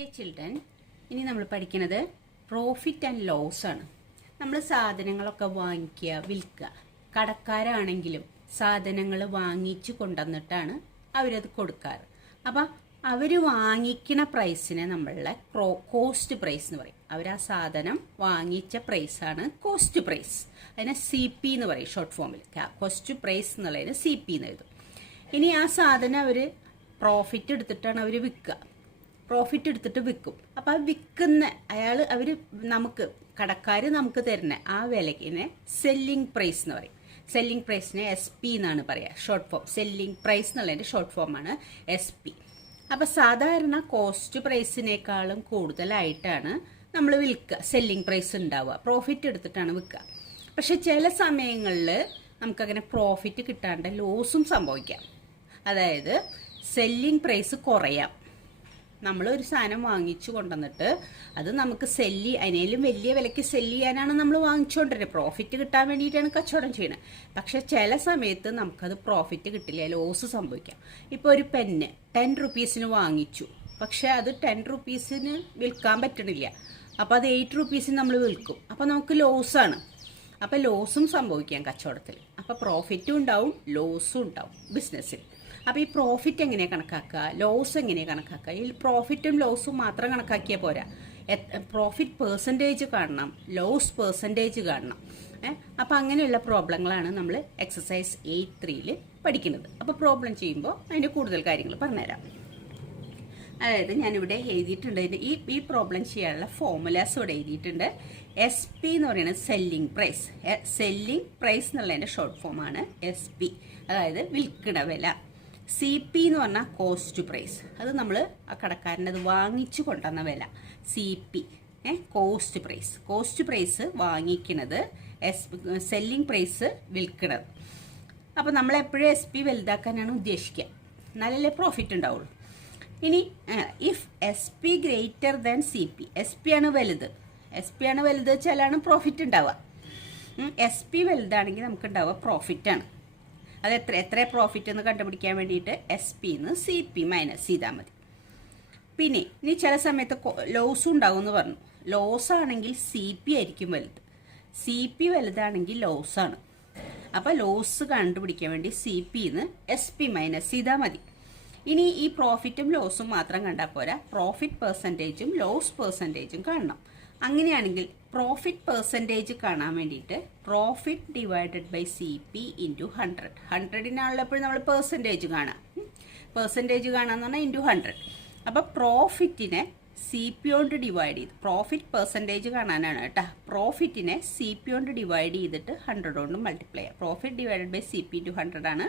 Dear children, ഇനി നമ്മൾ പഠിക്കുന്നത് പ്രോഫിറ്റ് ആൻഡ് ലോസ് ആണ്. നമ്മൾ സാധനങ്ങളൊക്കെ വാങ്ങിക്കുക, വിൽക്കുക. കടക്കാരാണെങ്കിലും സാധനങ്ങൾ വാങ്ങിച്ചു കൊണ്ടുവന്നിട്ടാണ് അവരത് കൊടുക്കാറ്. അപ്പം അവർ വാങ്ങിക്കുന്ന പ്രൈസിനെ നമ്മളുടെ കോസ്റ്റ് പ്രൈസ് എന്ന് പറയും. അവർ ആ സാധനം വാങ്ങിച്ച പ്രൈസാണ് കോസ്റ്റ് പ്രൈസ്. അതിനെ CP എന്ന് പറയും ഷോർട്ട് ഫോമിൽ. കോസ്റ്റ് പ്രൈസ് എന്നുള്ളതിന് CP എന്ന് എഴുതും. ഇനി ആ സാധനം അവർ പ്രോഫിറ്റ് എടുത്തിട്ടാണ് അവർ വിൽക്കുക. പ്രോഫിറ്റ് എടുത്തിട്ട് വിൽക്കും. അപ്പോൾ ആ വിൽക്കുന്ന അവർ നമുക്ക് കടക്കാർ നമുക്ക് തരുന്ന ആ വിലക്കിനെ സെല്ലിംഗ് പ്രൈസ് എന്ന് പറയും. സെല്ലിംഗ് പ്രൈസിനെ SP എന്നാണ് പറയുക, ഷോർട്ട് ഫോം. സെല്ലിംഗ് പ്രൈസ് എന്നുള്ളതിൻ്റെ ഷോർട്ട് ഫോമാണ് SP. അപ്പോൾ സാധാരണ കോസ്റ്റ് പ്രൈസിനേക്കാളും കൂടുതലായിട്ടാണ് നമ്മൾ വിൽക്കുക, സെല്ലിംഗ് പ്രൈസ് ഉണ്ടാവുക. പ്രോഫിറ്റ് എടുത്തിട്ടാണ് വിൽക്കുക. പക്ഷെ ചില സമയങ്ങളിൽ നമുക്കങ്ങനെ പ്രോഫിറ്റ് കിട്ടാണ്ട് ലോസും സംഭവിക്കാം. അതായത് സെല്ലിംഗ് പ്രൈസ് കുറയാം. നമ്മൾ ഒരു സാധനം വാങ്ങിച്ചു കൊണ്ടുവന്നിട്ട് അത് നമുക്ക് അതിനേലും വലിയ വിലയ്ക്ക് സെല്ല് ചെയ്യാനാണ് നമ്മൾ വാങ്ങിച്ചുകൊണ്ടിരുന്നത്. പ്രോഫിറ്റ് കിട്ടാൻ വേണ്ടിയിട്ടാണ് കച്ചവടം ചെയ്യുന്നത്. പക്ഷെ ചില സമയത്ത് നമുക്കത് പ്രോഫിറ്റ് കിട്ടില്ല, ലോസ് സംഭവിക്കാം. ഇപ്പോൾ ഒരു പെന്ന് 10 റുപ്പീസിന് വാങ്ങിച്ചു, പക്ഷെ അത് 10 റുപ്പീസിന് വിൽക്കാൻ പറ്റണില്ല. അപ്പോൾ അത് 8 റുപ്പീസിന് നമ്മൾ വിൽക്കും. അപ്പോൾ നമുക്ക് ലോസാണ്. അപ്പോൾ ലോസും സംഭവിക്കാം കച്ചവടത്തിൽ. അപ്പോൾ പ്രോഫിറ്റും ഉണ്ടാവും, ലോസും ഉണ്ടാവും ബിസിനസ്സിൽ. അപ്പോൾ ഈ പ്രോഫിറ്റ് എങ്ങനെയാണ് കണക്കാക്കുക, ലോസ് എങ്ങനെയാണ് കണക്കാക്കുക? ഈ പ്രോഫിറ്റും ലോസും മാത്രം കണക്കാക്കിയാൽ പോരാ. പ്രോഫിറ്റ് പെർസെൻറ്റേജ് കാണണം, ലോസ് പെർസെൻറ്റേജ് കാണണം. അപ്പോൾ അങ്ങനെയുള്ള പ്രോബ്ലങ്ങളാണ് നമ്മൾ എക്സസൈസ് 8.3-ൽ പഠിക്കുന്നത്. അപ്പോൾ പ്രോബ്ലം ചെയ്യുമ്പോൾ അതിൻ്റെ കൂടുതൽ കാര്യങ്ങൾ പറഞ്ഞുതരാം. അതായത് ഞാനിവിടെ എഴുതിയിട്ടുണ്ട്, ഈ പ്രോബ്ലം ചെയ്യാനുള്ള ഫോർമുലാസ് ഇവിടെ എഴുതിയിട്ടുണ്ട്. SP എന്ന് പറയുന്നത് സെല്ലിംഗ് പ്രൈസ്. സെല്ലിംഗ് പ്രൈസ് എന്നുള്ളതിൻ്റെ ഷോർട്ട് ഫോമാണ് SP, അതായത് വിൽക്കണ വില. CP എന്ന് പറഞ്ഞാൽ കോസ്റ്റ് പ്രൈസ്. അത് നമ്മൾ ആ കടക്കാരൻ്റെ അത് വാങ്ങിച്ചു കൊണ്ടുവന്ന വില. CP cost price. Cost price വാങ്ങിക്കുന്നത്, സെല്ലിംഗ് പ്രൈസ് വിൽക്കുന്നത്. അപ്പോൾ നമ്മളെപ്പോഴും SP വലുതാക്കാനാണ് ഉദ്ദേശിക്കുക, എന്നാലല്ലേ പ്രോഫിറ്റ് ഉണ്ടാവുള്ളൂ. ഇനി if SP greater than CP, SP ആണ് വലുത്. SP ആണ് വലുത് വെച്ചാലാണ് പ്രോഫിറ്റ് ഉണ്ടാവുക. SP വലുതാണെങ്കിൽ നമുക്ക് ഉണ്ടാവുക പ്രോഫിറ്റാണ്. അത് എത്ര പ്രോഫിറ്റ് എന്ന് കണ്ടുപിടിക്കാൻ വേണ്ടിയിട്ട് SPന്ന് CP മൈനസ് ചെയ്താൽ മതി. പിന്നെ ഇനി ചില സമയത്ത് ലോസും ഉണ്ടാവും എന്ന് പറഞ്ഞു. ലോസ് ആണെങ്കിൽ CP ആയിരിക്കും വലുത്. CP വലുതാണെങ്കിൽ ലോസാണ്. അപ്പോൾ ലോസ് കണ്ടുപിടിക്കാൻ വേണ്ടി CPന്ന് SP മൈനസ് ചെയ്താൽ മതി. ഇനി ഈ പ്രോഫിറ്റും ലോസും മാത്രം കണ്ടാൽ പോരാ, പ്രോഫിറ്റ് പെർസെൻറ്റേജും ലോസ് പെർസെൻറ്റേജും കാണണം. അങ്ങനെയാണെങ്കിൽ പ്രോഫിറ്റ് പെർസെൻറ്റേജ് കാണാൻ വേണ്ടിയിട്ട് profit divided by CP into 100. 100-നാണല്ലോ എപ്പോഴും നമ്മൾ പെർസെൻറ്റേജ് കാണാം. പെർസെൻറ്റേജ് കാണാന്ന് പറഞ്ഞാൽ ഇൻറ്റു 100. അപ്പോൾ പ്രോഫിറ്റിനെ CP കൊണ്ട് ഡിവൈഡ് ചെയ്ത്, പ്രോഫിറ്റ് പെർസെൻറ്റേജ് കാണാനാണ് കേട്ടോ. പ്രോഫിറ്റിനെ CP കൊണ്ട് ഡിവൈഡ് ചെയ്തിട്ട് 100 കൊണ്ട് മൾട്ടിപ്ലൈ ചെയ്യുക. Profit divided by CP into 100 ആണ്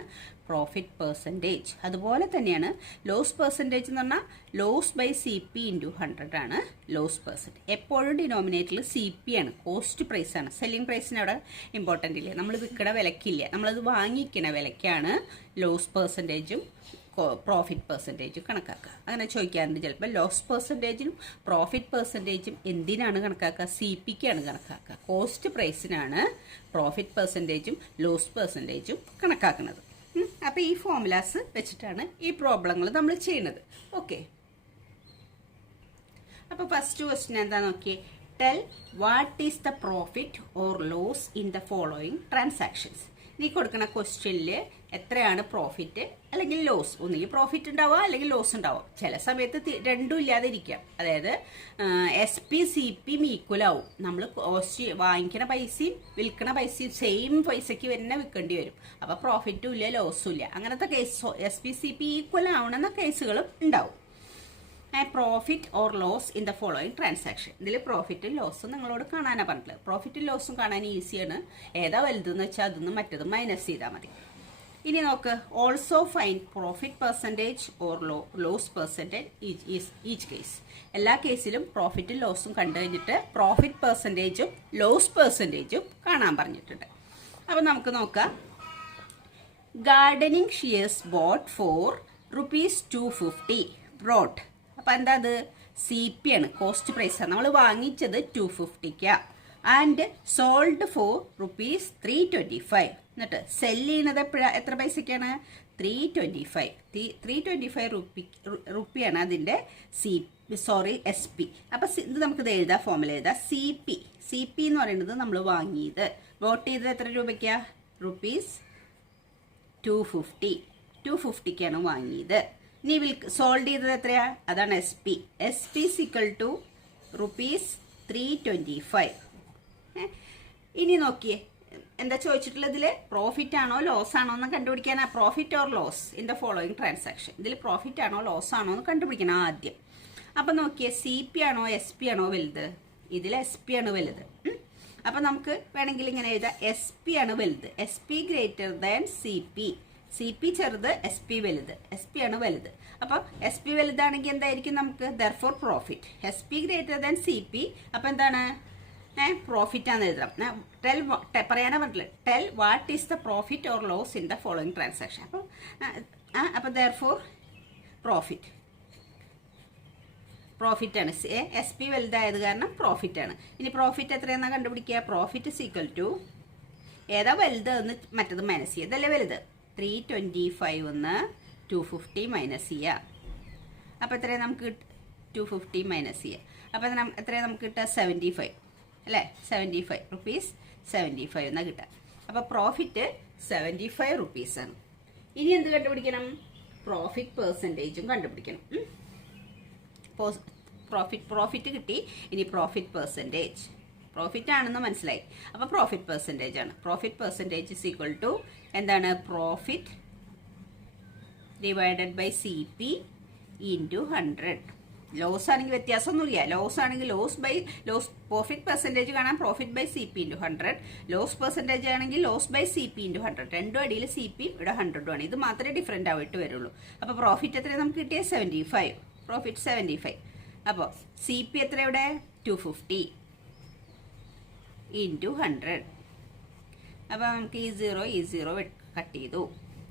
പ്രോഫിറ്റ് പെർസെൻറ്റേജ്. അതുപോലെ തന്നെയാണ് ലോസ് പെർസെൻറ്റേജ് എന്ന് പറഞ്ഞാൽ ലോസ് ബൈ CP ഇൻറ്റു 100 ആണ് ലോസ് പെർസെൻറ്റേജ്. എപ്പോഴും ഡിനോമിനേറ്ററിൽ CP ആണ്, കോസ്റ്റ് പ്രൈസ് ആണ്. സെല്ലിംഗ് പ്രൈസിന് അവിടെ ഇമ്പോർട്ടൻ്റ് ഇല്ല, നമ്മൾ വിൽക്കണ വിലക്കില്ല. നമ്മളത് വാങ്ങിക്കണ വിലക്കാണ് ലോസ് പെർസെൻറ്റേജും പ്രോഫിറ്റ് പെർസെൻറ്റേജും കണക്കാക്കുക. അങ്ങനെ ചോദിക്കാറുണ്ട് ചിലപ്പോൾ. ലോസ് പെർസെൻറ്റേജിനും പ്രോഫിറ്റ് പെർസെൻറ്റേജും എന്തിനാണ് കണക്കാക്കുക? CPക്കാണ് കണക്കാക്കുക. കോസ്റ്റ് പ്രൈസിനാണ് പ്രോഫിറ്റ് പെർസെൻറ്റേജും ലോസ് പെർസെൻറ്റേജും കണക്കാക്കുന്നത്. അപ്പോൾ ഈ ഫോർമുലാസ് വെച്ചിട്ടാണ് ഈ പ്രോബ്ലങ്ങൾ നമ്മൾ ചെയ്യുന്നത്. ഓക്കെ, അപ്പോൾ ഫസ്റ്റ് ക്വസ്റ്റ്യൻ എന്താ നോക്കിയേ. Tell what is the profit or loss in the following transactions. നീ കൊടുക്കുന്ന ക്വസ്റ്റ്യനിൽ എത്രയാണ് പ്രോഫിറ്റ് അല്ലെങ്കിൽ ലോസ്. ഒന്നുകിൽ പ്രോഫിറ്റ് ഉണ്ടാവുക അല്ലെങ്കിൽ ലോസ് ഉണ്ടാവുക. ചില സമയത്ത് രണ്ടും ഇല്ലാതെ ഇരിക്കാം. അതായത് SP CP ഈക്വൽ ആവും. നമ്മൾ കോസ്റ്റ് വാങ്ങിക്കുന്ന പൈസയും വിൽക്കുന്ന പൈസയും സെയിം പൈസയ്ക്ക് തന്നെ വിൽക്കേണ്ടി വരും. അപ്പോൾ പ്രോഫിറ്റും ഇല്ല ലോസും ഇല്ല. അങ്ങനത്തെ കേസ് SP CP ഈക്വൽ ആവണമെന്ന കേസുകളും ഉണ്ടാവും. Profit or loss in the following transaction. ഇതിൽ പ്രോഫിറ്റും ലോസും നിങ്ങളോട് കാണാനാണ് പറഞ്ഞിട്ടുള്ളത്. പ്രോഫിറ്റും ലോസും കാണാൻ ഈസിയാണ്. ഏതാ വലുതെന്ന് വെച്ചാൽ അതൊന്നും മറ്റതും മൈനസ് ചെയ്താൽ മതി. ഇനി നോക്ക്. Also find profit percentage or loss percentage each case. എല്ലാ കേസിലും പ്രോഫിറ്റും ലോസും കണ്ടു കഴിഞ്ഞിട്ട് പ്രോഫിറ്റ് പെർസെൻറ്റേജും ലോസ് പെർസെൻറ്റേജും കാണാൻ പറഞ്ഞിട്ടുണ്ട്. അപ്പം നമുക്ക് നോക്കാം. Gardening shears bought for ₹250 brought. അപ്പം എന്താ അത്? CP ആണ്, കോസ്റ്റ് പ്രൈസാണ്. നമ്മൾ വാങ്ങിച്ചത് 250 ആൻഡ് സോൾഡ് ഫോർ ₹325. എന്നിട്ട് സെല് ചെയ്യുന്നത് എത്ര പൈസക്കാണ്? 325. 325 റുപ്പിയാണ് അതിൻ്റെ എസ് പി. അപ്പം ഇത് നമുക്കിത് എഴുതാം, ഫോമിൽ എഴുതാം. സി പി എന്ന് പറയുന്നത് നമ്മൾ വാങ്ങിയത് വോട്ട് ചെയ്തത് എത്ര രൂപയ്ക്കാ? ₹250. 250ക്കാണ് വാങ്ങിയത്. ഇനി സോൾഡ് ചെയ്തത് എത്രയാ? അതാണ് S P. S P is equal to ₹325. ഇനി നോക്കിയേ, എന്താ ചോദിച്ചിട്ടുള്ളതിൽ? പ്രോഫിറ്റ് ആണോ ലോസ് ആണോ എന്ന് കണ്ടുപിടിക്കാനാ. Profit or loss in the following transaction. ഇതിൽ പ്രോഫിറ്റ് ആണോ ലോസ് ആണോ എന്ന് കണ്ടുപിടിക്കണം ആദ്യം. അപ്പം നോക്കിയേ, സി പി ആണോ എസ് പി ആണോ വലുത്? ഇതിൽ എസ് പി ആണ് വലുത്. അപ്പം നമുക്ക് വേണമെങ്കിൽ ഇങ്ങനെ എഴുതാം, എസ് പി ആണ് വലുത്. S P greater than C P. C P ചെറുത്, എസ് പി വലുത്. എസ് പി ആണ് വലുത്. അപ്പോൾ എസ് പി വലുതാണെങ്കിൽ എന്തായിരിക്കും നമുക്ക്? Therefore profit. S P greater than C P. അപ്പം എന്താണ്? പ്രോഫിറ്റ് ആണെന്ന് എഴുതാം. പറയാനാ പറഞ്ഞില്ല, tell what is the profit or loss in the following transaction. അപ്പം ദെർഫോർ പ്രോഫിറ്റ് ആണ്. എസ് പി വലുതായത് കാരണം പ്രോഫിറ്റ് ആണ്. ഇനി പ്രോഫിറ്റ് എത്രയാണെന്നാ കണ്ടുപിടിക്കുക? പ്രോഫിറ്റ് ഈക്വൽ ടു ഏതാ വലുത് എന്ന് മറ്റത് മൈനസ് ചെയ്യുക. ഇതല്ലേ വലുത്? 325 എന്ന് 250 മൈനസ് ചെയ്യുക. അപ്പോൾ എത്രയാണ് നമുക്ക് 250 മൈനസ് ചെയ്യുക. അപ്പോൾ എത്രയാണ് നമുക്ക് കിട്ടുക? 75 അല്ലേ? ₹75 എന്നാണ് കിട്ടുക. അപ്പോൾ പ്രോഫിറ്റ് 75 റുപ്പീസാണ്. ഇനി എന്ത് കണ്ടുപിടിക്കണം? പ്രോഫിറ്റ് പെർസെൻറ്റേജും കണ്ടുപിടിക്കണം. പ്രോഫിറ്റ് കിട്ടി. ഇനി പ്രോഫിറ്റ് പെർസെൻറ്റേജ്. പ്രോഫിറ്റ് ആണെന്ന് മനസ്സിലായി. അപ്പോൾ പ്രോഫിറ്റ് പെർസെൻറ്റേജ് ആണ്. Profit percentage is equal to എന്താണ്? Profit divided by C P into 100. Loss ആണെങ്കിൽ വ്യത്യാസമൊന്നുമില്ല. ലോസ് ആണെങ്കിൽ പ്രോഫിറ്റ് പെർസെൻറ്റേജ് കാണാൻ profit by C P into 100. Loss percentage ആണെങ്കിൽ loss by C P into 100. രണ്ടും അടിയിൽ സി പി ഇവിടെ 100 ആണ്. ഇത് മാത്രമേ ഡിഫറെൻ്റ് ആയിട്ട് വരുള്ളൂ. അപ്പോൾ പ്രോഫിറ്റ് എത്രയാണ് നമുക്ക് കിട്ടിയത്? 75. പ്രോഫിറ്റ് 75. അപ്പോൾ സി പി എത്ര ഇവിടെ? 250 ഇൻറ്റു 100. അപ്പോൾ നമുക്ക് ഈ സീറോ കട്ട് ചെയ്തു.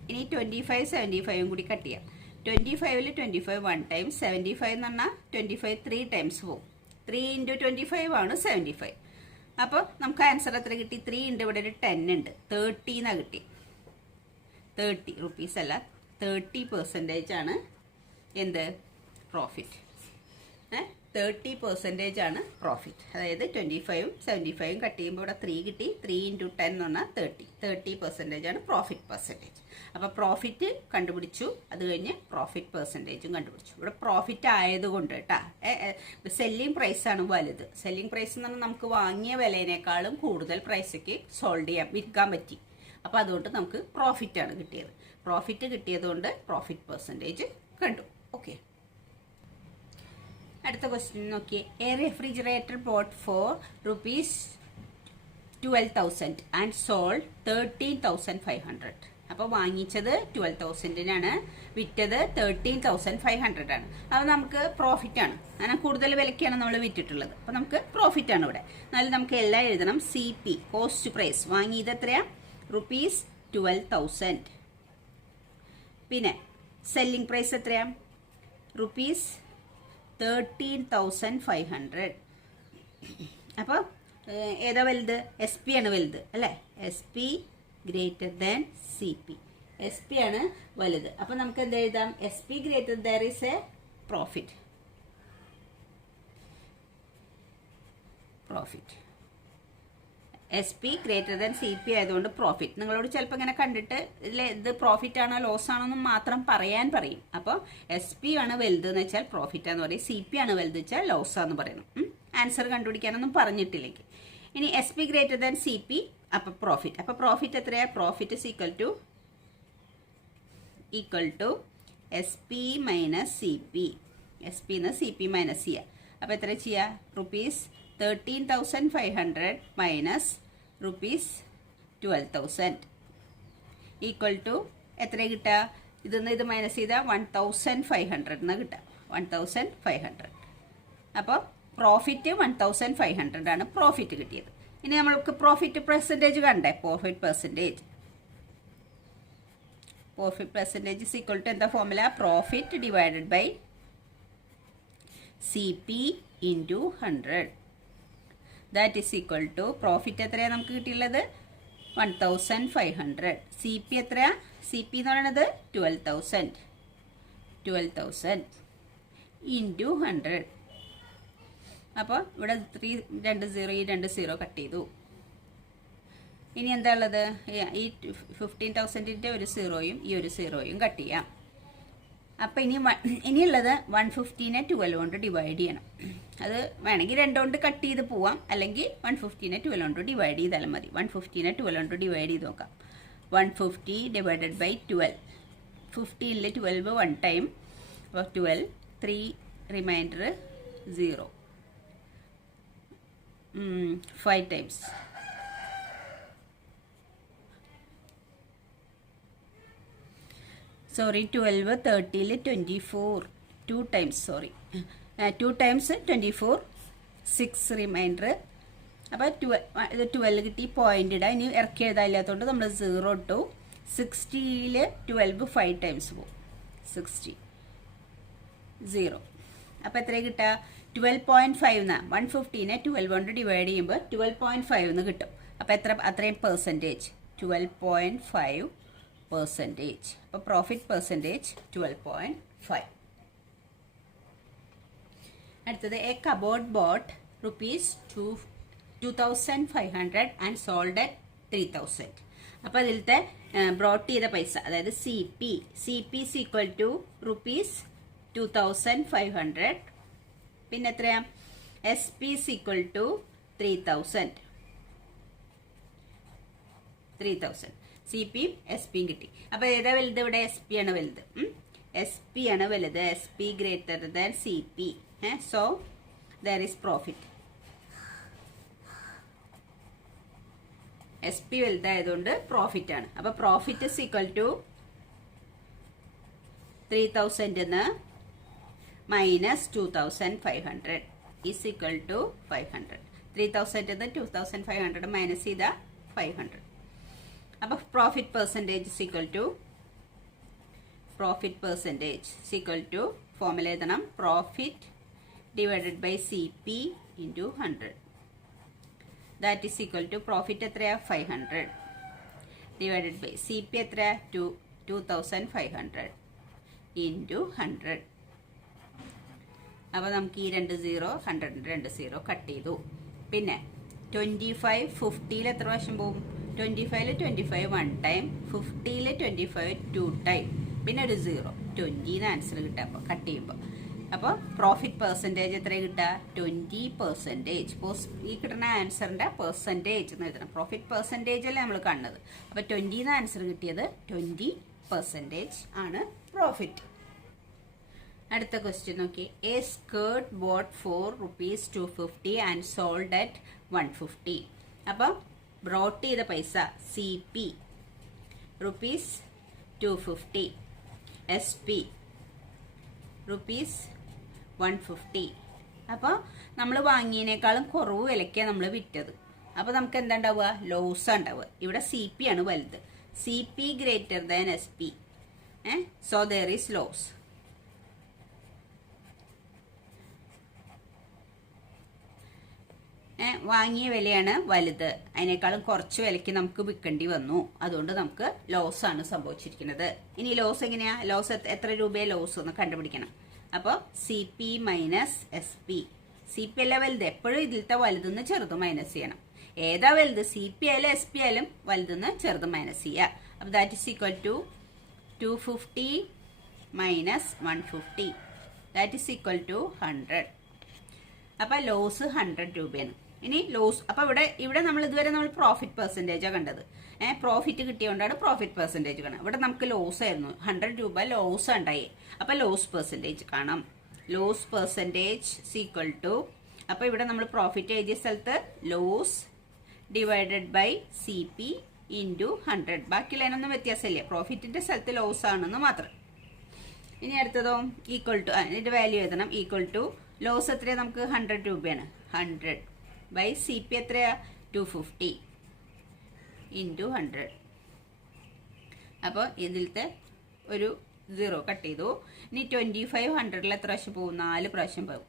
ഇനി 25 75 കൂടി കട്ട് ചെയ്യാം. 25ൽ 25 1 ടൈംസ്, 75 എന്ന് പറഞ്ഞാൽ 25 3 ടൈംസ് പോകും. 3 ഇൻറ്റു 25 ആണ് 75. അപ്പോൾ നമുക്ക് ആൻസർ എത്ര കിട്ടി? 3 ഉണ്ട്, ഇവിടെ ഒരു 10 ഉണ്ട്, 30 എന്നാണ് കിട്ടി. 30 റുപ്പീസ് അല്ല, 30% ആണ് എന്ത്? പ്രോഫിറ്റ്. 30% ആണ് പ്രോഫിറ്റ്. അതായത് 25ഉം 75ഉം കട്ട് ചെയ്യുമ്പോൾ ഇവിടെ 3 കിട്ടി. 3 ഇൻറ്റു 10 എന്ന് പറഞ്ഞാൽ 30% ആണ് പ്രോഫിറ്റ് പെർസെൻറ്റേജ്. അപ്പോൾ പ്രോഫിറ്റ് കണ്ടുപിടിച്ചു, അത് കഴിഞ്ഞ് പ്രോഫിറ്റ് പെർസെൻറ്റേജും കണ്ടുപിടിച്ചു. ഇവിടെ പ്രോഫിറ്റ് ആയതുകൊണ്ട് കേട്ടോ, സെല്ലിംഗ് പ്രൈസാണ് വലുത്. സെല്ലിംഗ് പ്രൈസ് എന്ന് പറഞ്ഞാൽ നമുക്ക് വാങ്ങിയ വിലയേക്കാളും കൂടുതൽ പ്രൈസൊക്കെ വിൽക്കാൻ പറ്റി. അപ്പോൾ അതുകൊണ്ട് നമുക്ക് പ്രോഫിറ്റാണ് കിട്ടിയത്. പ്രോഫിറ്റ് കിട്ടിയതുകൊണ്ട് പ്രോഫിറ്റ് പെർസെൻറ്റേജ് കണ്ടു. ഓക്കെ, അടുത്ത ക്വസ്റ്റ്യൻ നോക്കിയേ. A refrigerator bought for ₹12,000 and sold 13,500. അപ്പോൾ വാങ്ങിച്ചത് 12,000-നാണ്, വിറ്റത് 13,500 ആണ്. അപ്പോൾ നമുക്ക് പ്രോഫിറ്റ് ആണ്. അങ്ങനെ കൂടുതൽ വിലയ്ക്കാണ് നമ്മൾ വിറ്റിട്ടുള്ളത്. അപ്പോൾ നമുക്ക് പ്രോഫിറ്റ് ആണ് ഇവിടെ. എന്നാലും നമുക്ക് എല്ലാം എഴുതണം. സി പി കോസ്റ്റ് പ്രൈസ് വാങ്ങിയത് എത്രയാണ്? ₹12,000. പിന്നെ സെല്ലിംഗ് പ്രൈസ് എത്രയാണ്? ₹13,500. അപ്പോൾ ഏതാ വലുത്? എസ് പി ആണ് വലുത് അല്ലേ? S P greater than C P. S P ആണ് വലുത്. അപ്പോൾ നമുക്ക് എന്ത് എഴുതാം? S P greater there is A profit. S P greater than C P ആയതുകൊണ്ട് പ്രോഫിറ്റ്. നിങ്ങളോട് ചിലപ്പോൾ ഇങ്ങനെ കണ്ടിട്ട് ഇത് പ്രോഫിറ്റ് ആണോ ലോസ് ആണോ എന്ന് മാത്രം പറയും. അപ്പോൾ എസ് പി ആണ് വലുത് എന്ന് വെച്ചാൽ പ്രോഫിറ്റ് ആണെന്ന് പറയും, സി പി ആണ് വലുത് വെച്ചാൽ ലോസ് ആണെന്ന് പറയണം. ആൻസർ കണ്ടുപിടിക്കാനൊന്നും പറഞ്ഞിട്ടില്ലെങ്കിൽ. ഇനി S P greater than C P, അപ്പോൾ പ്രോഫിറ്റ്. അപ്പോൾ പ്രോഫിറ്റ് എത്രയാണ്? Profit is equal to S P minus C P. S P എന്ന് സി പി മൈനസ് ചെയ്യുക. അപ്പോൾ എത്ര ചെയ്യുക? ₹13,500 മൈനസ് ₹12,000 ഈക്വൽ ടു എത്ര കിട്ടുക? ഇത് മൈനസ് ചെയ്താൽ 1,500 എന്ന് കിട്ടുക. 1,500. അപ്പോൾ പ്രോഫിറ്റ് 1,500 ആണ് പ്രോഫിറ്റ് കിട്ടിയത്. ഇനി നമ്മൾക്ക് പ്രോഫിറ്റ് പെർസെൻറ്റേജ് കണ്ടേ? Profit percentage is equal to എന്താ formula? Profit divided by C P into 100. That is equal to profit എത്രയാണ് നമുക്ക് കിട്ടിയുള്ളത്? 1500. സി പി എത്രയാ? സി പി എന്ന് പറയുന്നത് 12,000 ഇൻറ്റു 100. അപ്പോൾ ഇവിടെ 2 0 ഈ 2 0 കട്ട് ചെയ്തു. ഇനി എന്താ ഉള്ളത്? ഈ 15,000ൻ്റെ ഒരു 0യും ഈ ഒരു 0യും കട്ട് ചെയ്യാം. അപ്പം ഇനിയുള്ളത് 150നെ 12 കൊണ്ട് ഡിവൈഡ് ചെയ്യണം. അത് വേണമെങ്കിൽ 2 കൊണ്ട് കട്ട് ചെയ്ത് പോവാം, അല്ലെങ്കിൽ 150നെ 12 കൊണ്ട് ഡിവൈഡ് ചെയ്താലും മതി. 150നെ 12 കൊണ്ട് ഡിവൈഡ് ചെയ്ത് നോക്കാം. 150 ഡിവൈഡഡ് ബൈ 12. 15ൽ 12 1 ടൈം, അപ്പോൾ 12, 3 റിമൈൻഡർ 0, 5 ടൈംസ്. സോറി 12, 30ൽ 24, 2 ടൈംസ്, സോറി 2 ടൈംസ് 24, 6 റിമൈൻഡർ. അപ്പോൾ 12 കിട്ടി. പോയിന്റ് ഇടാം. ഇനി ഇറക്കി എഴുതാനില്ലാത്തതുകൊണ്ട് നമ്മൾ 0 ഇട്ടു. 60ൽ 12 5 ടൈംസ് പോകും. 60, 0. അപ്പോൾ എത്ര കിട്ടുക? 12.5 എന്നാണ്. 150നെ 12 കൊണ്ട് ഡിവൈഡ് ചെയ്യുമ്പോൾ 12.5 എന്ന് കിട്ടും. അപ്പോൾ അത്രയും പെർസെൻറ്റേജ് 12.5%. അപ്പോൾ പ്രോഫിറ്റ് പെർസെൻറ്റേജ് 12.5. അടുത്തത് a cupboard bought ₹2,500 and sold at 3,000. അപ്പോൾ അതിലത്തെ ബ്രോട്ട് ചെയ്ത പൈസ, അതായത് C P is equal to ₹2,500. പിന്നെ എത്രയാ? S P is equal to 3,000. C പിയും എസ് പിയും കിട്ടി. അപ്പോൾ ഏതാ വലുത്? ഇവിടെ എസ് പി ആണ് വലുത്. എസ് പി ആണ് വലുത്. S P greater than C P. So there is profit. S P വലുതായതുകൊണ്ട് പ്രോഫിറ്റ് ആണ്. അപ്പോൾ profit is equal to 3,000 minus 2,500 is equal to 500. 3,000 2,500 minus ചെയ്താൽ 500. അപ്പോൾ profit percentage is equal to formula എഴുതണം. Profit divided by C P into 100. That is equal to profit എത്രയാ? 500 divided by C P എത്രയാ? 2,500 into 100. അപ്പോൾ നമുക്ക് ഈ 2 0 100 2 0 cut ചെയ്തു. പിന്നെ 25 50ൽ എത്ര പ്രാവശ്യം പോകും? 25ൽ 25 1 ടൈം, 50ൽ 25 2 ടൈം, പിന്നെ ഒരു 0. 20 ആൻസർ കിട്ടുക അപ്പോൾ കട്ട് ചെയ്യുമ്പോൾ. അപ്പോൾ പ്രോഫിറ്റ് പെർസെൻറ്റേജ് എത്ര കിട്ടുക? 20%. ഈ കിട്ടുന്ന ആൻസറിൻ്റെ പെർസെൻറ്റേജ് എന്ന് എഴുതണം. പ്രോഫിറ്റ് പെർസെൻറ്റേജ് അല്ലേ നമ്മൾ കാണുന്നത്. അപ്പോൾ 20 ആൻസർ കിട്ടിയത് 20% ആണ് പ്രോഫിറ്റ്. അടുത്ത ക്വസ്റ്റ്യൻ നോക്കി. A skirt bought for ₹250 and sold at 150. അപ്പം ബ്രോട്ട് ചെയ്ത പൈസ സി പി ₹250, എസ് പി ₹150. അപ്പോൾ നമ്മൾ വാങ്ങിയതിനേക്കാളും കുറവ് വിലയ്ക്കാണ് നമ്മൾ വിറ്റത്. അപ്പോൾ നമുക്ക് എന്താ ഉണ്ടാവുക? ലോസ് ഉണ്ടാവുക. ഇവിടെ സി പി ആണ് വലുത്. C P greater than S P. So there is loss. വാങ്ങിയ വിലയാണ് വലുത്, അതിനേക്കാളും കുറച്ച് വിലയ്ക്ക് നമുക്ക് വിൽക്കേണ്ടി വന്നു. അതുകൊണ്ട് നമുക്ക് ലോസ് ആണ് സംഭവിച്ചിരിക്കുന്നത്. ഇനി ലോസ് എങ്ങനെയാ? ലോസ് എത്ര രൂപയെ ലോസ് എന്ന് കണ്ടുപിടിക്കണം. അപ്പോൾ C P minus S P. C P അല്ല വലുത്. എപ്പോഴും ഇതിലത്തെ വലുതെന്ന് ചെറുത് മൈനസ് ചെയ്യണം. ഏതാ വലുത്? സി പി ആയാലും എസ് പി ആയാലും വലുതെന്ന് ചെറുത് മൈനസ് ചെയ്യുക. അപ്പോൾ that is equal to 250 minus 150. That is equal to 100. അപ്പോൾ ലോസ് 100 രൂപയാണ്. ഇനി ലോസ്, അപ്പോൾ ഇവിടെ നമ്മൾ ഇതുവരെ നമ്മൾ പ്രോഫിറ്റ് പെർസെൻറ്റേജാണ് കണ്ടത്. പ്രോഫിറ്റ് കിട്ടിയതുകൊണ്ടാണ് പ്രോഫിറ്റ് പെർസെൻറ്റേജ് കാണാം. ഇവിടെ നമുക്ക് ലോസ് ആയിരുന്നു. 100 രൂപ ലോസ് ഉണ്ടായി. അപ്പോൾ ലോസ് പെർസെൻറ്റേജ് കാണാം. ലോസ് പെർസെൻറ്റേജ് ഈക്വൽ ടു, അപ്പോൾ ഇവിടെ നമ്മൾ പ്രോഫിറ്റ് എഴുതിയ സ്ഥലത്ത് loss divided by C P into 100. ബാക്കിയുള്ളതിനൊന്നും വ്യത്യാസമില്ല. പ്രോഫിറ്റിൻ്റെ സ്ഥലത്ത് ലോസ് ആണെന്ന് മാത്രം. ഇനി അടുത്തതോ ഈക്വൽ ടു, ഇതിൻ്റെ വാല്യൂ എഴുതണം. ഈക്വൽ ടു ലോസ് എത്രയാണ്? നമുക്ക് 100 രൂപയാണ്. 100 ബൈ സി പി എത്രയാ? 250 ഇൻറ്റു 100. അപ്പോൾ ഇതിലത്തെ ഒരു 0 കട്ട് ചെയ്തു. ഇനി 25 100ൽ എത്ര പ്രാവശ്യം പോകും? 4 പ്രാവശ്യം പോകും.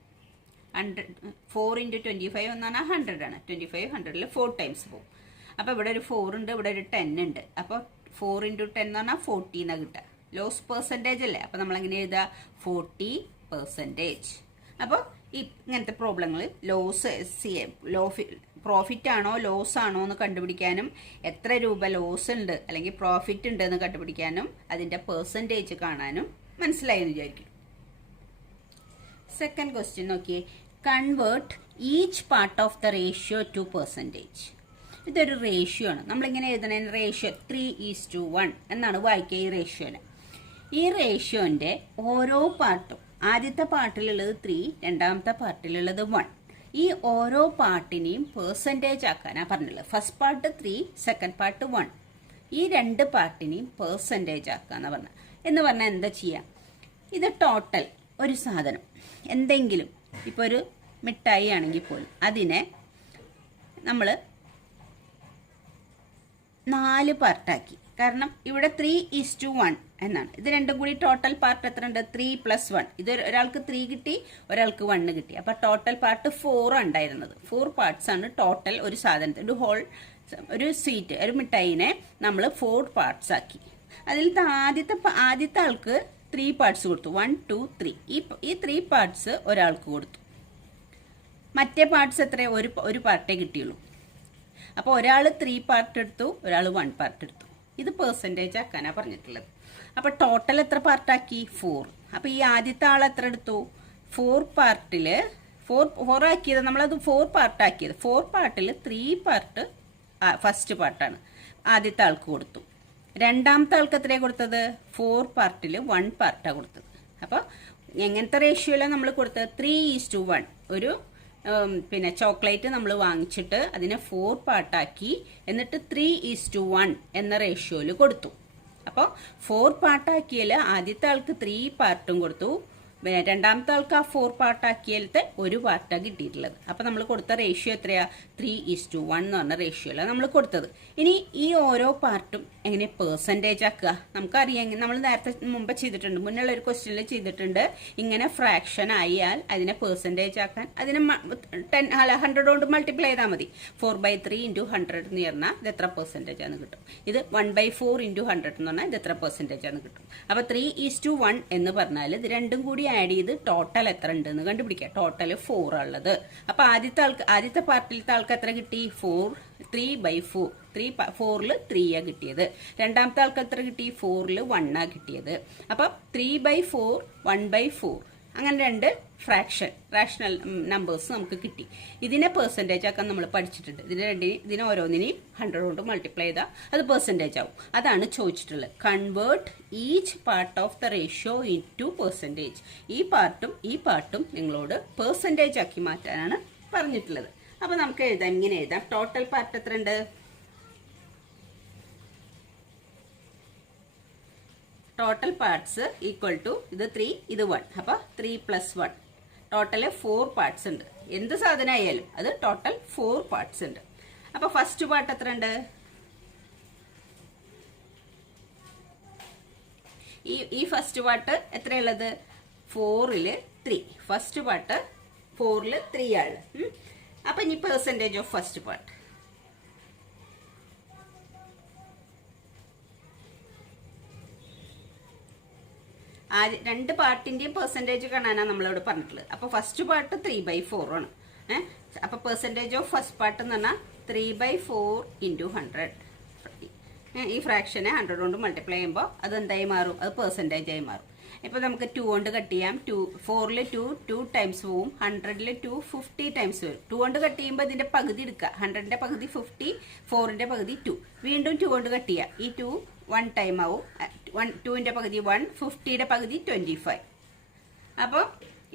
4 × 25 എന്ന് പറഞ്ഞാൽ 100 ആണ്. 25 100ൽ 4 ടൈംസ് പോകും. അപ്പോൾ ഇവിടെ ഒരു 4 ഉണ്ട്, ഇവിടെ ഒരു 10 ഉണ്ട്. അപ്പോൾ 4 × 10 എന്ന് പറഞ്ഞാൽ 40 എന്നാണ് കിട്ടുക. ലോസ് പെർസെൻറ്റേജ് അല്ലേ, അപ്പോൾ നമ്മളെങ്ങനെ എഴുതുക 40%. അപ്പോൾ ഇങ്ങനത്തെ പ്രോബ്ലങ്ങൾ പ്രോഫിറ്റ് ആണോ ലോസ് ആണോ എന്ന് കണ്ടുപിടിക്കാനും എത്ര രൂപ ലോസ് ഉണ്ട് അല്ലെങ്കിൽ പ്രോഫിറ്റ് ഉണ്ട് എന്ന് കണ്ടുപിടിക്കാനും അതിൻ്റെ പെർസെൻറ്റേജ് കാണാനും മനസ്സിലായി എന്ന് വിചാരിക്കും. സെക്കൻഡ് ക്വസ്റ്റ്യൻ നോക്കിയേ. Convert each part of the ratio two percentage. ഇതൊരു റേഷ്യോ ആണ്. നമ്മളിങ്ങനെ എഴുതണ റേഷ്യോ 3:1 എന്നാണ് വായിക്കുക ഈ റേഷ്യോനെ. ഈ റേഷ്യോൻ്റെ ഓരോ പാർട്ടും ആദ്യത്തെ പാർട്ടിലുള്ളത് 3, രണ്ടാമത്തെ പാർട്ടിലുള്ളത് 1. ഈ ഓരോ പാർട്ടിനെയും പെർസെൻറ്റേജ് ആക്കാനാണ് പറഞ്ഞുള്ളത്. First part 3, second part 1. ഈ 2 പാർട്ടിനെയും പെർസെൻറ്റേജ് ആക്കാന്ന് പറഞ്ഞാൽ എന്താ ചെയ്യുക? ഇത് ടോട്ടൽ ഒരു സാധനം എന്തെങ്കിലും ഇപ്പോൾ ഒരു മിഠായി ആണെങ്കിൽ പോലും അതിനെ നമ്മൾ 4 പാർട്ടാക്കി. കാരണം ഇവിടെ 3:1 എന്നാണ്. ഇത് രണ്ടും കൂടി ടോട്ടൽ പാർട്ട് എത്ര ഉണ്ട്? 3 + 1. ഇത് ഒരാൾക്ക് 3 കിട്ടി, ഒരാൾക്ക് 1 കിട്ടി. അപ്പോൾ ടോട്ടൽ പാർട്ട് 4 ഉണ്ടായിരുന്നത്. 4 പാർട്സ് ആണ് ടോട്ടൽ ഒരു സാധനത്തിന്. ഒരു സ്വീറ്റ്, ഒരു മിഠായിനെ നമ്മൾ 4 പാർട്സ് ആക്കി. അതിൽ ആദ്യത്തെ ആൾക്ക് 3 പാർട്സ് കൊടുത്തു. 1, 2, 3. ഈ 3 പാർട്സ് ഒരാൾക്ക് കൊടുത്തു. മറ്റേ പാർട്സ് എത്ര? ഒരു പാർട്ടേ കിട്ടിയുള്ളൂ. അപ്പോൾ ഒരാൾ 3 പാർട്ട് എടുത്തു, ഒരാൾ 1 പാർട്ട് എടുത്തു. ഇത് പെർസെൻറ്റേജ് ആക്കാനാണ് പറഞ്ഞിട്ടുള്ളത്. അപ്പോൾ ടോട്ടൽ എത്ര പാർട്ടാക്കി? 4. അപ്പോൾ ഈ ആദ്യത്തെ ആൾ എത്ര എടുത്തു? 4 പാർട്ടിൽ 4 ആക്കിയത് നമ്മളത് 4 പാർട്ടാക്കിയത്. 4 പാർട്ടിൽ 3 പാർട്ട് ഫസ്റ്റ് പാർട്ടാണ് ആദ്യത്തെ ആൾക്ക് കൊടുത്തു. രണ്ടാമത്തെ ആൾക്ക് എത്രയാണ് കൊടുത്തത്? 4 പാർട്ടിൽ 1 പാർട്ടാണ് കൊടുത്തത്. അപ്പോൾ എങ്ങനത്തെ റേഷ്യോയിലാണ് നമ്മൾ കൊടുത്തത്? 3:1. ഒരു ചോക്ലേറ്റ് നമ്മൾ വാങ്ങിച്ചിട്ട് അതിനെ 4 പാർട്ടാക്കി, എന്നിട്ട് 3:1 എന്ന റേഷ്യോയിൽ കൊടുത്തു. അപ്പോൾ 4 പാർട്ടാക്കിയാൽ ആദ്യത്തെ ആൾക്ക് 3 പാർട്ടും കൊടുത്തു, രണ്ടാമത്തെ ആൾക്ക് ആ 4 പാർട്ടാക്കിയാലത്തെ ഒരു പാർട്ടാണ് കിട്ടിയിട്ടുള്ളത്. അപ്പോൾ നമ്മൾ കൊടുത്ത റേഷ്യോ എത്രയാ? 3:1 എന്ന് പറഞ്ഞ റേഷ്യോയിലാണ് നമ്മൾ കൊടുത്തത്. ഇനി ഈ ഓരോ പാർട്ടും എങ്ങനെ പെർസെൻറ്റേജ് ആക്കുക? നമുക്കറിയാം, നമ്മൾ നേരത്തെ മുമ്പ് ചെയ്തിട്ടുണ്ട്, മുന്നുള്ള ഒരു ക്വസ്റ്റ്യനിൽ ചെയ്തിട്ടുണ്ട്. ഇങ്ങനെ ഫ്രാക്ഷൻ ആയാൽ അതിനെ പെർസെൻറ്റേജ് ആക്കാൻ അതിനെ 100 കൊണ്ട് മൾട്ടിപ്ലൈ ചെയ്താൽ മതി. 4/3 × 100 എന്ന് പറഞ്ഞാൽ ഇത് എത്ര പെർസെൻറ്റേജ് ആണ് കിട്ടും. ഇത് 1/4 × 100 എന്ന് പറഞ്ഞാൽ ഇത് എത്ര പെർസെൻറ്റേജ് ആണ് കിട്ടും. അപ്പോൾ 3:1 എന്ന് പറഞ്ഞാൽ ഇത് രണ്ടും കൂടി ആഡ് ചെയ്ത് ടോട്ടൽ എത്ര ഉണ്ടെന്ന് കണ്ടുപിടിക്കുക. ടോട്ടൽ 4 ഉള്ളത്. അപ്പോൾ ആദ്യത്തെ പാർട്ടിലത്തെ ആൾക്ക് എത്ര കിട്ടി? 3/4. 4ൽ 3 കിട്ടിയത്. രണ്ടാമത്തെ ആൾക്ക് എത്ര കിട്ടി? 4ൽ 1 കിട്ടിയത്. അപ്പം 3/4, 1/4 അങ്ങനെ 2 റാഷണൽ നമ്പേഴ്സ് നമുക്ക് കിട്ടി. ഇതിനെ പെർസെൻറ്റേജ് ആക്കാൻ നമ്മൾ പഠിച്ചിട്ടുണ്ട്. ഇതിനെ ഓരോന്നിനെയും 100 കൊണ്ട് മൾട്ടിപ്ലൈ ചെയ്താൽ അത് പെർസെൻറ്റേജ് ആവും. അതാണ് ചോദിച്ചിട്ടുള്ളത്. Convert each part of the ratio into percentage. ഈ പാർട്ടും നിങ്ങളോട് പെർസെൻറ്റേജ് ആക്കി മാറ്റാനാണ് പറഞ്ഞിട്ടുള്ളത്. അപ്പോൾ നമുക്ക് എഴുതാം, ഇങ്ങനെ എഴുതാം. ടോട്ടൽ പാർട്ട് എത്ര ഉണ്ട്? ടോട്ടൽ പാർട്സ് ഈക്വൽ ടു ഇത് 3, ഇത് 1. അപ്പോൾ 3 + 1. ടോട്ടൽ 4 പാർട്സ് ഉണ്ട്. എന്ത് സാധനമായാലും അത് ടോട്ടൽ 4 പാർട്സ് ഉണ്ട്. അപ്പോൾ ഫസ്റ്റ് പാർട്ട് എത്ര ഉണ്ട്? ഈ ഫസ്റ്റ് പാർട്ട് എത്രയുള്ളത്? 4ൽ 3. ഫസ്റ്റ് പാർട്ട് 4ൽ 3 ആണ്. അപ്പം ഇനി പെർസെൻറ്റേജ് ഓഫ് ഫസ്റ്റ് പാർട്ട്. രണ്ട് പാർട്ടിൻ്റെയും പെർസെൻറ്റേജ് കാണാനാണ് നമ്മളോട് പറഞ്ഞിട്ടുള്ളത്. അപ്പോൾ ഫസ്റ്റ് പാർട്ട് 3/4 ആണ്. അപ്പോൾ പെർസെൻറ്റേജ് ഓഫ് ഫസ്റ്റ് പാർട്ട് എന്ന് പറഞ്ഞാൽ 3/4 × 100. ഈ ഫ്രാക്ഷനെ 100 കൊണ്ട് മൾട്ടിപ്ലൈ ചെയ്യുമ്പോൾ അത് എന്തായി മാറും? അത് പെർസെൻറ്റേജ് ആയി മാറും. ഇപ്പോൾ നമുക്ക് 2 കൊണ്ട് കട്ട് ചെയ്യാം. 4ൽ 2 ടൈംസ് പോവും. 100ൽ 2 50 ടൈംസ് വരും. 2 കൊണ്ട് കട്ട് ചെയ്യുമ്പോൾ ഇതിൻ്റെ പകുതി എടുക്കുക. 100ൻ്റെ പകുതി 50, 4ൻ്റെ പകുതി 2. വീണ്ടും 2 കൊണ്ട് കട്ട് ചെയ്യുക. ഈ 2 1 ടൈം ആവും. 2ൻ്റെ പകുതി 1, 50യുടെ പകുതി 25. അപ്പോൾ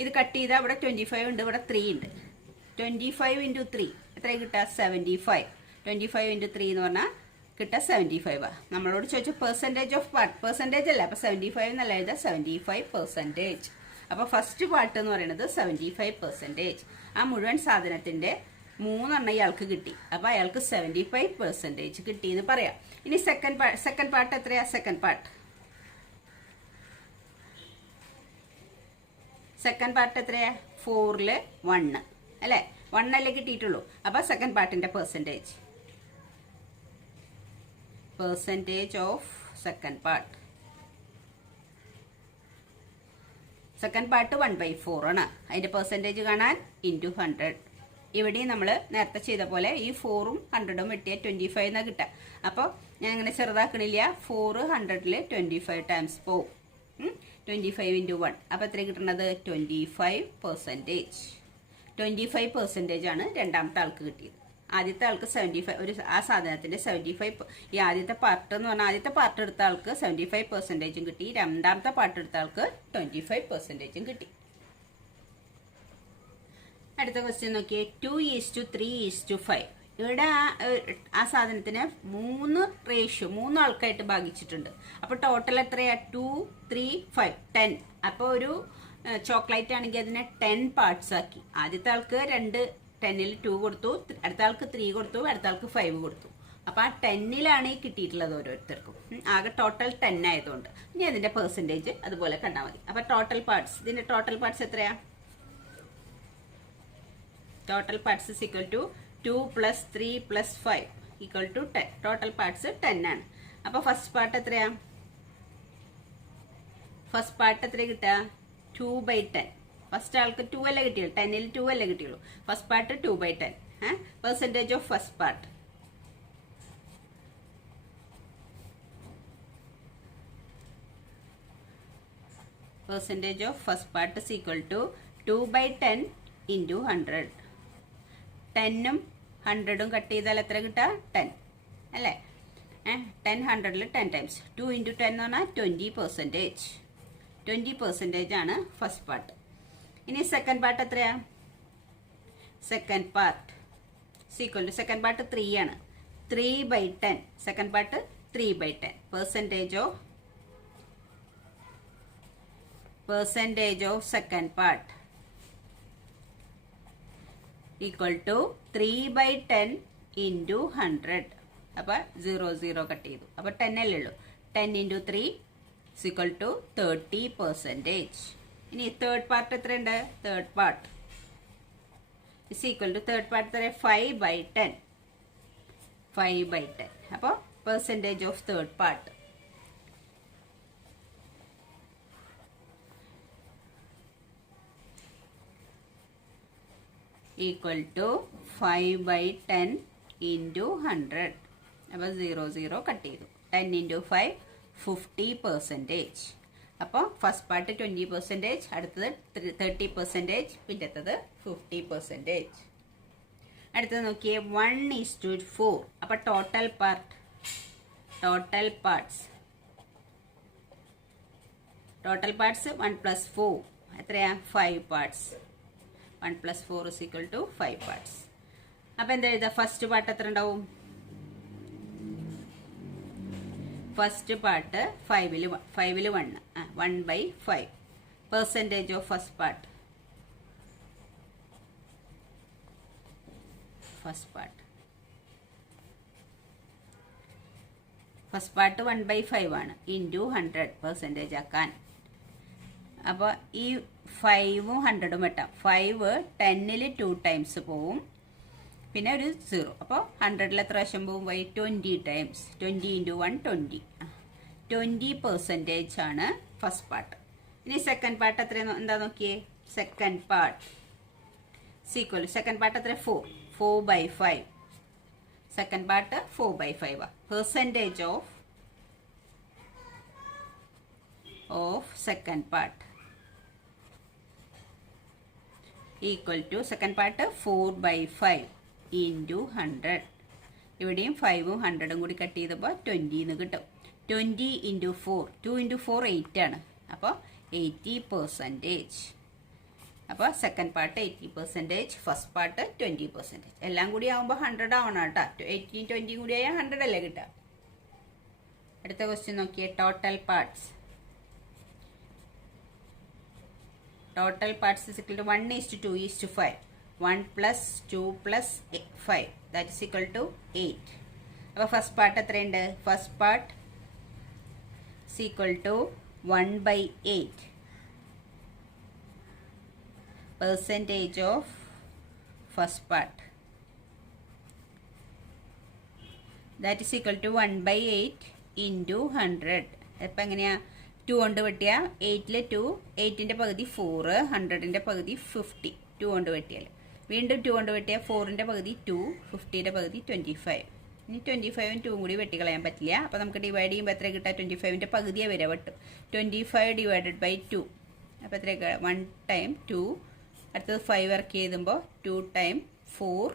ഇത് കട്ട് ചെയ്താൽ ഇവിടെ 25 ഉണ്ട്, ഇവിടെ 3 ഉണ്ട്. 25 × 3 എത്ര കിട്ടുക? 75. 25 × 3 എന്ന് പറഞ്ഞാൽ കിട്ടുക 75. നമ്മളോട് ചോദിച്ച പെർസെൻറ്റേജ് ഓഫ് പാർട്ട്, പെർസെൻറ്റേജ് അല്ല. അപ്പോൾ 75 എന്നല്ല എഴുതുക, 75%. അപ്പോൾ ഫസ്റ്റ് പാർട്ട് എന്ന് പറയുന്നത് 75%. ആ മുഴുവൻ സാധനത്തിൻ്റെ 3 ഇയാൾക്ക് കിട്ടി. അപ്പോൾ അയാൾക്ക് 75% കിട്ടി എന്ന് പറയാം. ഇനി സെക്കൻഡ് പാർട്ട് എത്രയാ? സെക്കൻഡ് പാർട്ട് എത്രയാ? 4ൽ 1 അല്ലേ? 1 അല്ലേ കിട്ടിയിട്ടുള്ളൂ. അപ്പോൾ സെക്കൻഡ് പാർട്ടിൻ്റെ percentage percentage of second part. Second part 1/4 ആണ്. അതിൻ്റെ പെർസെൻറ്റേജ് കാണാൻ ഇൻറ്റു 100. ഇവിടെയും നമ്മൾ നേരത്തെ ചെയ്ത പോലെ ഈ 4ഉം 100ഉം വെട്ടിയ 25 എന്നാണ് കിട്ടുക. അപ്പോൾ ഞാൻ അങ്ങനെ ചെറുതാക്കണില്ല. 4 100ൽ 25 ടൈംസ് പോവും. 25 ഇൻറ്റു 1. അപ്പോൾ എത്ര കിട്ടുന്നത്? 25%. 25% ആണ് രണ്ടാമത്തെ ആൾക്ക് കിട്ടിയത്. ആദ്യത്തെ ആൾക്ക് 75, ആ സാധനത്തിൻ്റെ 75, ഈ ആദ്യത്തെ പാർട്ട് എന്ന് പറഞ്ഞാൽ ആദ്യത്തെ പാർട്ട് എടുത്ത ആൾക്ക് 75% കിട്ടി. രണ്ടാമത്തെ പാർട്ട് എടുത്ത ആൾക്ക് 25% കിട്ടി. അടുത്ത ക്വസ്റ്റ്യൻ നോക്കിയേ. 2:3:5. ഇവിടെ ആ സാധനത്തിന് 3 ആൾക്കായിട്ട് ഭാഗിച്ചിട്ടുണ്ട്. അപ്പോൾ ടോട്ടൽ എത്രയാ? 2, 3, 5, 10. അപ്പോൾ ഒരു ചോക്ലേറ്റ് ആണെങ്കിൽ അതിനെ 10 പാർട്സ് ആക്കി. ആദ്യത്തെ ആൾക്ക് 10ൽ 2 കൊടുത്തു, അടുത്ത ആൾക്ക് 3 കൊടുത്തു, അടുത്ത ആൾക്ക് 5 കൊടുത്തു. അപ്പോൾ ആ 10ലാണ് ഈ കിട്ടിയിട്ടുള്ളത് ഓരോരുത്തർക്കും. ആകെ ടോട്ടൽ 10 ആയതുകൊണ്ട് ഇനി അതിന്റെ പെർസെൻറ്റേജ് അതുപോലെ കണ്ടാൽ മതി. അപ്പോൾ ടോട്ടൽ പാർട്സ്, ഇതിന്റെ ടോട്ടൽ പാർട്സ് എത്രയാ? Total parts is equal to 2 + 3 + 5 = 10. Total parts 10 ആണ്. അപ്പോൾ ഫസ്റ്റ് പാർട്ട് എത്രയാ? ഫസ്റ്റ് പാർട്ട് എത്ര കിട്ടുക? 2/10. ഫസ്റ്റ് ആൾക്ക് 2 അല്ലേ കിട്ടിയുള്ളൂ, 10ൽ 2 അല്ലേ കിട്ടിയുള്ളൂ. First part 2/10. Percentage of first part. Percentage of first part is equal to 2/10 into 100. 10ഉം 100ഉം cut ചെയ്താൽ എത്ര കിട്ടുക? 10 അല്ലേ? 10 100ൽ 10 ടൈംസ് 2 into 10 എന്ന് പറഞ്ഞാൽ 20%. 20% ആണ് ഫസ്റ്റ് പാർട്ട്. ഇനി സെക്കൻഡ് പാർട്ട് എത്രയാ? Second part equal to second part 3 ആണ്. 3/10. Second part 3/10. Percentage of second part equal to 3/10 into 100. അപ്പോൾ 0 കട്ട് ചെയ്തു. അപ്പോൾ 10 അല്ലേ ഉള്ളൂ. 10 into 3 is equal to 30%. ഇനി തേർഡ് പാർട്ട് എത്രയുണ്ട്? Third part is equal to third part എത്ര? 5/10. 5/10. അപ്പോൾ percentage of third part equal to 5/10 into 100. അപ്പോൾ 0 കട്ട് ചെയ്തു. 10 into 5 50%. അപ്പോൾ ഫസ്റ്റ് പാർട്ട് 20%, അടുത്തത് 30%, പിന്നത്തത് 50%. അടുത്തത് നോക്കിയേ. 1:4. അപ്പോൾ ടോട്ടൽ പാർട്സ് 1 + 4 എത്രയാ? 5 parts. 1 + 4 is equal to 5 parts. അപ്പോൾ എന്താ എഴുതുക? ഫസ്റ്റ് പാർട്ട് എത്ര ഉണ്ടാവും? ഫസ്റ്റ് പാർട്ട് 5ൽ 1 1/5. പെർസെൻറ്റേജ് ഓഫ് ഫസ്റ്റ് പാർട്ട് 1/5 ആണ്. ഇൻറ്റു 100 പെർസെൻറ്റേജ് ആക്കാൻ. അപ്പോൾ ഈ 5ഉം 100ഉം വെട്ടാം. 5 10ൽ 2 ടൈംസ് പോവും, പിന്നെ ഒരു 0. അപ്പോൾ 100ൽ എത്ര പ്രാവശ്യം പോവും? 20 ടൈംസ്. 20 into 1 20. 20% ആണ് ഫസ്റ്റ് പാർട്ട്. ഇനി സെക്കൻഡ് പാർട്ട് എത്ര എന്താ നോക്കിയേ. Second part equal second part എത്ര? 4/5. സെക്കൻഡ് പാർട്ട് 4/5 ആ. Percentage of second part equal to second part 4/5 into 100. ഇവിടെയും 5ഉം 100ഉം കൂടി കട്ട് ചെയ്തപ്പോൾ 20 എന്ന് കിട്ടും. 20 into 4. 2 into 4 8 ആണ്. അപ്പോൾ 80%. അപ്പോൾ സെക്കൻഡ് പാർട്ട് 80%, ഫസ്റ്റ് പാർട്ട് 20%. എല്ലാം കൂടി ആകുമ്പോൾ 100 ആവണം കേട്ടോ. 80 20 കൂടി ആയാൽ 100 അല്ലേ കിട്ടുക. അടുത്ത ക്വസ്റ്റ്യൻ നോക്കിയേ. Total parts is equal to 1:2:5. 1 + 2 + 5 that is equal to 8. അപ്പോൾ ഫസ്റ്റ് പാർട്ട് എത്രയുണ്ട്? First part is equal to 1/8. Percentage of first part that is equal to 1/8 into 100. ഇപ്പം എങ്ങനെയാണ് 2 കൊണ്ട് വെട്ടിയ 8ൽ 2, 8ൻ്റെ പകുതി 4, 100ൻ്റെ പകുതി 50. 2 കൊണ്ട് വെട്ടിയാൽ വീണ്ടും 2 കൊണ്ട് വെട്ടിയാൽ 4ൻ്റെ പകുതി 2, 50യുടെ പകുതി 25. ഇനി 25ഉം 2ഉം കൂടി വെട്ടിക്കളയാൻ പറ്റില്ല. അപ്പോൾ നമുക്ക് ഡിവൈഡ് ചെയ്യുമ്പോൾ എത്ര കിട്ടുക? 25ൻ്റെ പകുതിയെ വരെ വെട്ടും. 25 ഡിവൈഡഡ് ബൈ 2. അപ്പോൾ എത്ര 1 ടൈം 2, അടുത്തത് 5 ഇറക്കി എഴുതുമ്പോൾ 2 ടൈം 4,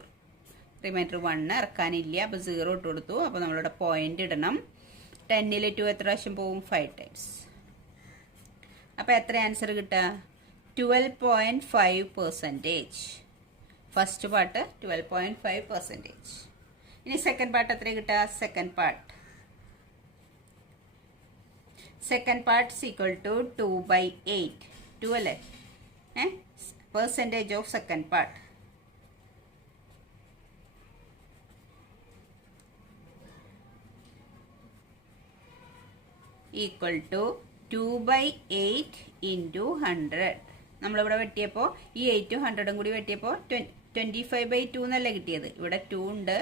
റിമൈൻഡർ 1 ഇറക്കാനില്ല. അപ്പോൾ 0 ഇട്ട് കൊടുത്തു. അപ്പോൾ നമ്മളിവിടെ പോയിന്റ് ഇടണം. 10ൽ 2 എത്ര പ്രാവശ്യം പോവും? 5 ടൈംസ്. അപ്പോൾ എത്ര ആൻസർ കിട്ടുക? 12.5%. First part 12.5%. ഇനി സെക്കൻഡ് പാർട്ട് എത്ര കിട്ടുക? Second part equal to 2/8. 2 അല്ലേ? Percentage of second part. Equal to 2/8 into 100. നമ്മളിവിടെ വെട്ടിയപ്പോൾ ഈ 8ഉം 100ഉം കൂടി വെട്ടിയപ്പോൾ 25/2 എന്നല്ല കിട്ടിയത്. ഇവിടെ 2 ഉണ്ട്,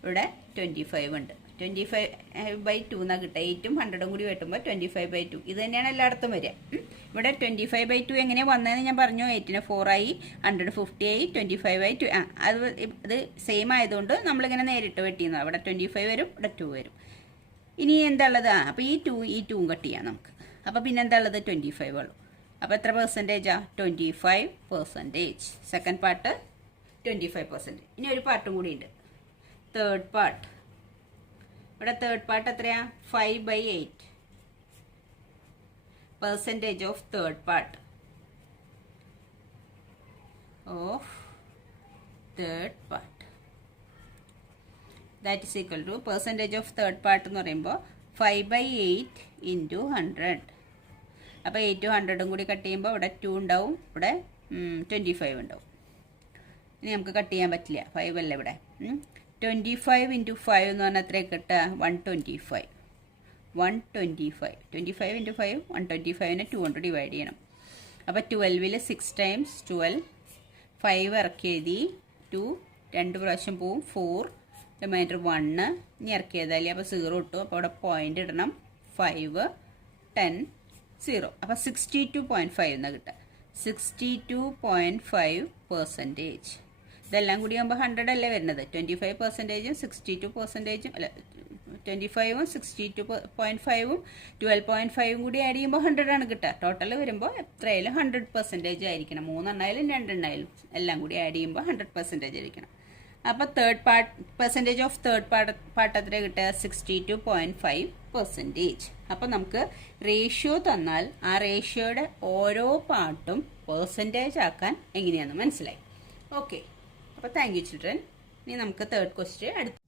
ഇവിടെ 25 ഉണ്ട്. 25/2 എന്നാണ് കിട്ടുക. 8ഉം 100ഉം കൂടി വെട്ടുമ്പോൾ 25/2. ഇത് തന്നെയാണ് എല്ലായിടത്തും വരിക. ഇവിടെ 25/2 എങ്ങനെയാണ് വന്നതെന്ന് ഞാൻ പറഞ്ഞു. 8ന് 4 ആയി, 100 50 ആയി, 25/2. അത് സെയിം ആയതുകൊണ്ട് നമ്മളിങ്ങനെ നേരിട്ട് വെട്ടിയെന്നാണ്. ഇവിടെ 25 വരും, ഇവിടെ 2 വരും. ഇനി എന്താ ഉള്ളത്? അപ്പോൾ ഈ 2ഉം കട്ട് ചെയ്യാം നമുക്ക്. അപ്പോൾ പിന്നെ എന്താ ഉള്ളത്? 25 ഉള്ളൂ. അപ്പോൾ എത്ര പെർസെൻറ്റേജാ? 25%. Second part 25%. ഇനി ഒരു പാർട്ടും കൂടി ഉണ്ട്, തേർഡ് പാർട്ട്. ഇവിടെ തേർഡ് പാർട്ട് എത്രയാ? 5/8. Percentage of third part that is equal two percentage of third part എന്ന് പറയുമ്പോൾ 5/8 ഇൻറ്റു 100. അപ്പോൾ 8ഉം 100ഉം കൂടി കട്ട് ചെയ്യുമ്പോൾ ഇവിടെ 2 ഉണ്ടാവും, ഇവിടെ 25 ഉണ്ടാവും. ഇനി നമുക്ക് കട്ട് ചെയ്യാൻ പറ്റില്ല, 5 അല്ലേ ഇവിടെ. 25 ഇൻറ്റു 5 എന്ന് പറഞ്ഞാൽ എത്ര കിട്ടുക? 125. 25 ഇൻറ്റു 5 125നെ 2 കൊണ്ട് ഡിവൈഡ് ചെയ്യണം. അപ്പോൾ 12ൽ 6 ടൈംസ് 12. 5 ഇറക്കി എഴുതി. 2 2 പ്രാവശ്യം പോവും. 4 റിമൈൻഡർ 1 ഇനി ഇറക്കി എഴുതാല്ലേ. അപ്പോൾ 0 ഇട്ടു. അപ്പോൾ അവിടെ പോയിന്റ് ഇടണം. 5 10 0. അപ്പോൾ 62.5 എന്ന് കിട്ടുക. 62.5%. ഇതെല്ലാം കൂടി ആകുമ്പോൾ 100 അല്ലേ വരുന്നത്. 25%, 62%, അല്ല 25ഉം 62.5ഉം 12.5ഉം കൂടി ആഡ് ചെയ്യുമ്പോൾ 100 ആണ് കിട്ടുക. ടോട്ടൽ വരുമ്പോൾ എത്രയായാലും 100% ആയിരിക്കണം. 3 എണ്ണായാലും 2 എണ്ണായാലും എല്ലാം കൂടി ആഡ് ചെയ്യുമ്പോൾ 100% ആയിരിക്കണം. അപ്പോൾ third part percentage of third part എത്ര കിട്ടുക? 62.5%. അപ്പോൾ നമുക്ക് റേഷ്യോ തന്നാൽ ആ റേഷ്യോയുടെ ഓരോ പാർട്ടും പെർസെൻറ്റേജ് ആക്കാൻ എങ്ങനെയാണെന്ന് മനസ്സിലായി. ഓക്കെ, അപ്പോൾ താങ്ക് യു ചിൽഡ്രൻ. ഇനി നമുക്ക് തേർഡ് ക്വസ്റ്റ്യൻ അടുത്ത്